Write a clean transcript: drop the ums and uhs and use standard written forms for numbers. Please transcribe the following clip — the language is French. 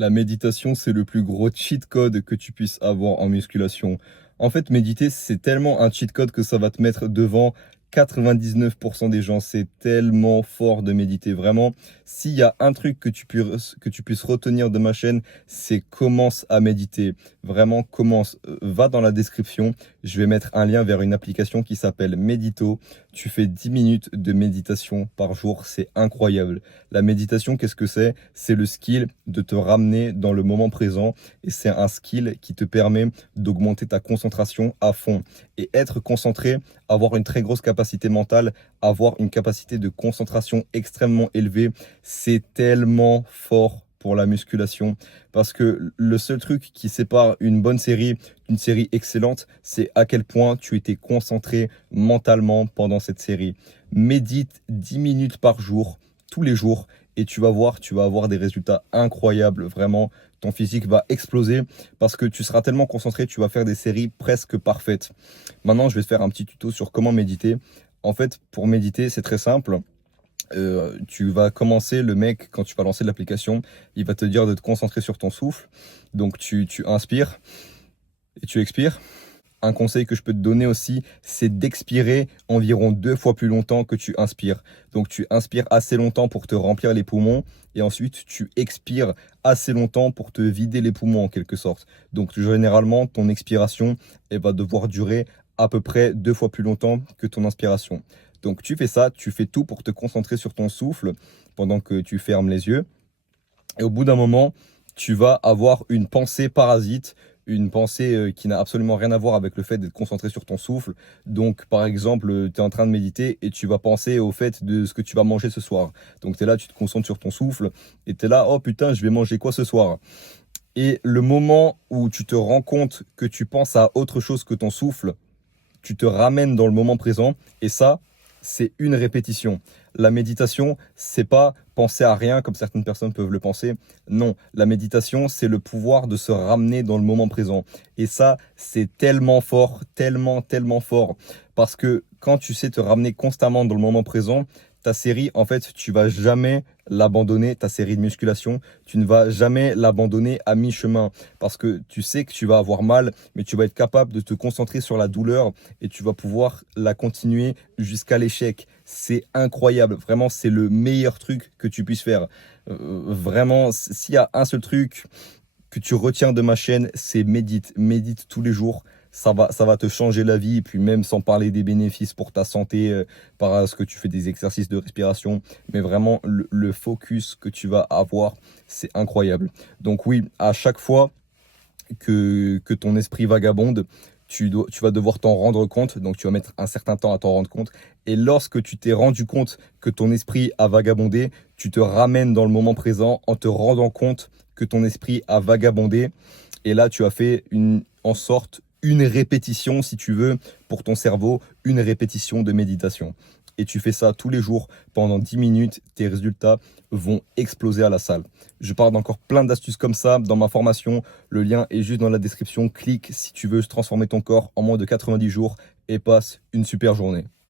La méditation, c'est le plus gros cheat code que tu puisses avoir en musculation. En fait, méditer, c'est tellement un cheat code que ça va te mettre devant 99% des gens. C'est tellement fort de méditer. Vraiment, s'il y a un truc que tu puisses retenir de ma chaîne, c'est commence à méditer. Vraiment, commence. Va dans la description. Je vais mettre un lien vers une application qui s'appelle Medito. Tu fais 10 minutes de méditation par jour. C'est incroyable. La méditation, qu'est-ce que c'est? C'est le skill de te ramener dans le moment présent et c'est un skill qui te permet d'augmenter ta concentration à fond. Et être concentré, avoir une très grosse capacité mentale, avoir une capacité de concentration extrêmement élevée, c'est tellement fort pour la musculation parce que le seul truc qui sépare une bonne série d'une série excellente, c'est à quel point tu étais concentré mentalement pendant cette série. Médite 10 minutes par jour, tous les jours, et tu vas voir, tu vas avoir des résultats incroyables. Vraiment, ton physique va exploser parce que tu seras tellement concentré, tu vas faire des séries presque parfaites. Maintenant, je vais te faire un petit tuto sur comment méditer. En fait, pour méditer, c'est très simple. Tu vas commencer, le mec, quand tu vas lancer l'application, il va te dire de te concentrer sur ton souffle. Donc, tu inspires et tu expires. Un conseil que je peux te donner aussi, c'est d'expirer environ 2 fois plus longtemps que tu inspires. Donc tu inspires assez longtemps pour te remplir les poumons et ensuite tu expires assez longtemps pour te vider les poumons en quelque sorte. Donc généralement, ton expiration, elle va devoir durer à peu près 2 fois plus longtemps que ton inspiration. Donc tu fais ça, tu fais tout pour te concentrer sur ton souffle pendant que tu fermes les yeux. Et au bout d'un moment, tu vas avoir une pensée parasite, une pensée qui n'a absolument rien à voir avec le fait d'être concentré sur ton souffle. Donc, par exemple, tu es en train de méditer et tu vas penser au fait de ce que tu vas manger ce soir. Donc, tu es là, tu te concentres sur ton souffle et tu es là, oh putain, je vais manger quoi ce soir? Et le moment où tu te rends compte que tu penses à autre chose que ton souffle, tu te ramènes dans le moment présent et ça, c'est une répétition. La méditation, c'est pas penser à rien comme certaines personnes peuvent le penser. Non, la méditation, c'est le pouvoir de se ramener dans le moment présent. Et ça, c'est tellement fort, tellement, tellement fort. Parce que quand tu sais te ramener constamment dans le moment présent, ta série, en fait, tu vas jamais l'abandonner, ta série de musculation, tu ne vas jamais l'abandonner à mi-chemin parce que tu sais que tu vas avoir mal, mais tu vas être capable de te concentrer sur la douleur et tu vas pouvoir la continuer jusqu'à l'échec. C'est incroyable, vraiment, c'est le meilleur truc que tu puisses faire. Vraiment, s'il y a un seul truc que tu retiens de ma chaîne, c'est médite. Médite tous les jours. Ça va te changer la vie. Et puis même sans parler des bénéfices pour ta santé, parce que tu fais des exercices de respiration. Mais vraiment, le focus que tu vas avoir, c'est incroyable. Donc oui, à chaque fois que ton esprit vagabonde, tu vas devoir t'en rendre compte, donc tu vas mettre un certain temps à t'en rendre compte. Et lorsque tu t'es rendu compte que ton esprit a vagabondé, tu te ramènes dans le moment présent en te rendant compte que ton esprit a vagabondé. Et là, tu as fait en sorte une répétition, si tu veux, pour ton cerveau, une répétition de méditation. Et tu fais ça tous les jours pendant 10 minutes, tes résultats vont exploser à la salle. Je parle d'encore plein d'astuces comme ça dans ma formation. Le lien est juste dans la description. Clique si tu veux transformer ton corps en moins de 90 jours et passe une super journée.